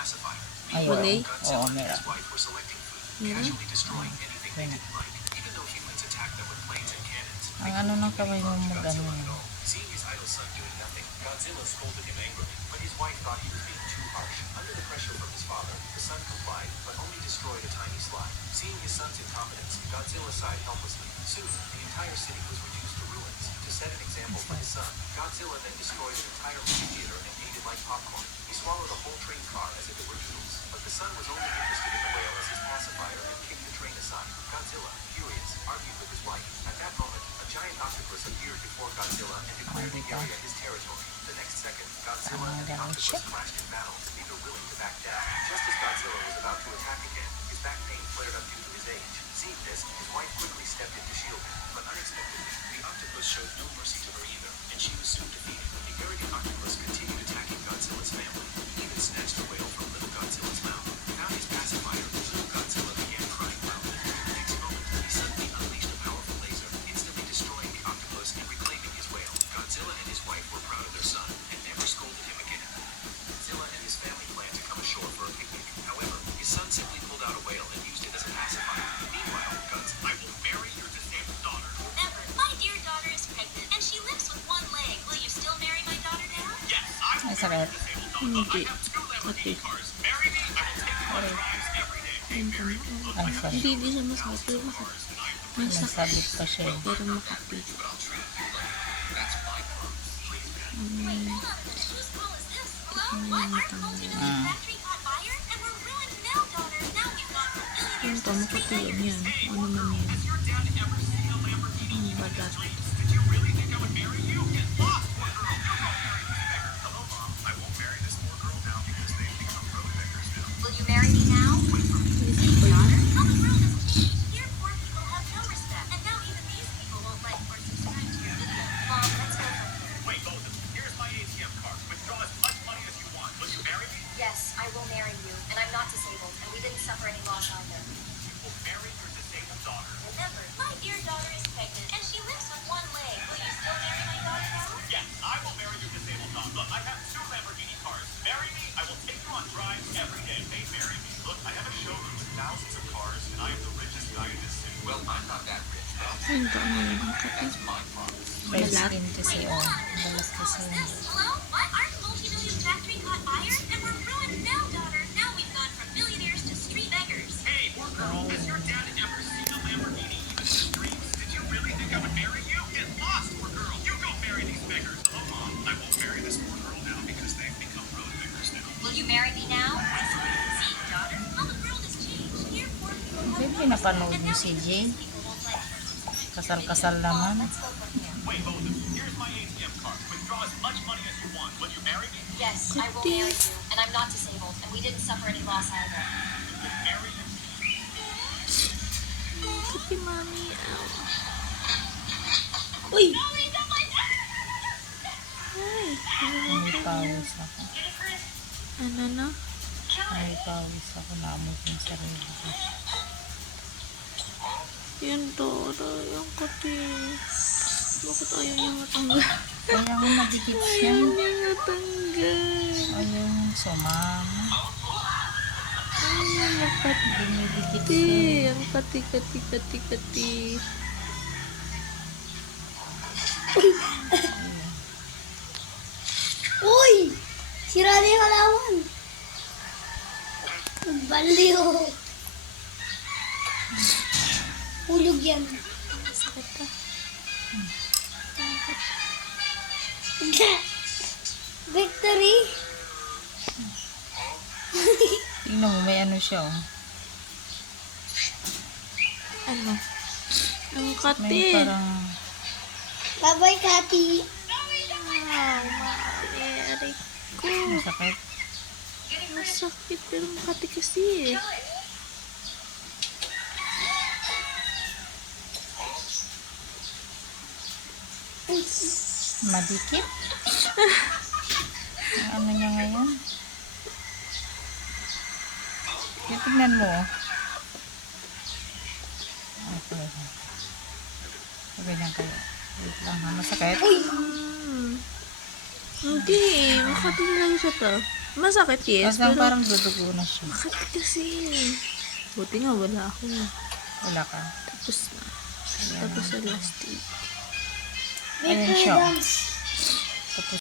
Ayun. Kulay? Oo, meron. Meron? Ayun. Ang ano ng kamay mo mag-ano yun. Godzilla scolded him angrily, but his wife thought he was being too harsh. Under the pressure from his father, the son complied, but only destroyed a tiny slide. Seeing his son's incompetence, Godzilla sighed helplessly. Soon, the entire city was reduced to ruins. To set an example for his son, Godzilla then destroyed an entire movie theater and ate it like popcorn. He swallowed a whole train car as if it were noodles. But the son was only interested in the whale as his pacifier and kicked the train aside. Godzilla, furious, argued with his wife. At that moment, a giant octopus appeared before Godzilla and declared the area his territory. The next second, Godzilla and the octopus clashed in battle, neither willing to back down. Just as Godzilla was about to attack again, his back pain flared up due to his age. Seeing this, his wife quickly stepped in to shield him. But unexpectedly, the octopus showed no mercy to her either, and she was soon defeated. The arrogant octopus continued attacking Godzilla's family. He even snatched the whale from little Godzilla's mouth. Without his pacifier, little Godzilla began crying loudly. The next moment, he suddenly unleashed a powerful laser, instantly destroying the octopus and reclaiming his whale. Godzilla and his wife were proud of their son and never scolded him again. Godzilla and his family planned to come ashore for a picnic. However, his son simply pulled out a whale and used it as a pacifier. Meanwhile, I will marry your disabled daughter. Never. My dear daughter is pregnant and she lives with one leg. Will you still marry my daughter now? Yes, I will Ay, marry sakit. your disabled daughter. Hindi. I have two Lamborghini Okay. cars. Marry me, I will take you on drives every day. Hey, marry me. Look, Ay, I have sorry. Hindi, di siya masakit. Pero masakit. cars and I am the Masakit. Nasabit pa siya. Pero makapit. but I'll treat you like that's my promise. Please, man. Wait, hold on. Whose call is this? Hello? What? Our multi-million factory caught fire and we're ruined now, daughter. Now we've gone from millionaires Yung to street kamakatiyan yan. beggars. Ano man yan. Has your dad ever seen a Lamborghini Ang even in balat. his dreams? Did you really think I would marry you? Get lost, poor girl. You go marry this beggar. Hello, Mom. I won't marry this poor girl now because they've become road beggars now. Will you marry me now? See, daughter, how the world has changed. Here, poor people have no respect. And now even these people won't like or subscribe to your video. Mom, let's go from here. Wait, both of you. Here's my ATM card. Withdraw as much money as you want. Will you marry me? Yes, I will marry you. And I'm not disabled. And we didn't suffer any loss either. You will marry your disabled daughter. Remember, my dear daughter is pregnant and she lives with one leg. Will you still marry my daughter now? Yes, I will marry your disabled daughter. Look, I have two Lamborghini cars. Marry me, I will take you on drives every day. Hey, marry me. Look, I have a showroom with thousands of cars, and I am the richest guy in this city. Well, I'm not that rich, though. Ang dami ng kape. That's my promise. Red Balat. skin kasi oh. Balas kasi What's yun. this? Hello? What? Our multi-million factory caught fire and we're ruined now, daughter. Now we've gone from millionaires to street beggars. Hey, poor girl, has your dad ever seen a Lamborghini even in his dreams? Did you really think I would marry you? Get lost, poor girl. You go marry these beggars. Hello, Mom. I won't marry this poor girl now because they've become road beggars now. Will you marry me now? See, daughter, how the world has changed. Here, poor people have Babe, no pinapanood respect. niyo And si now Jay. even these people won't like or subscribe to your Kasal-kasal video. naman. Mom, let's go from here. Wait, both of you. Here's my ATM card. Withdraw as much money as you want. Will you marry me? Yes, I will marry you. And I'm not disabled. And we didn't suffer any loss either. You will marry your Kape, mami. Uy! Ay! May pawis ako. Ano na? May pawis ako. Naamot yung sarili ko. Yan, Dora. Yung kape. Bakit ayaw niya matanggal? Kaya nga madikit siya. Ayaw niya matanggal. Ayun, sumama. Ayaw niya makati. Dumidikit siya. Ang kati-kati-kati-kati. Uy! Sira na yung alawan. Baliw. Hulog yan. Sakit ka. Victory. Tingnan mo, may ano siya oh. Ano? Ang May kati. parang Bye-bye, Kati. Wow, maaari ko. masakit. Masakit pero makati kasi eh. Madikit. Ang ano niya ngayon? Tingnan mo oh. Okay. Ganyan kayo. Wait lang ha, masakit. Hindi, makati lang siya to. Masakit, yes. Basta Pero, parang dudugo na siya. bakit kasi? Buti nga, wala ako. Wala ka. Tapos na. Tapos sa last week. Ayun Victory siya. dance. Tapos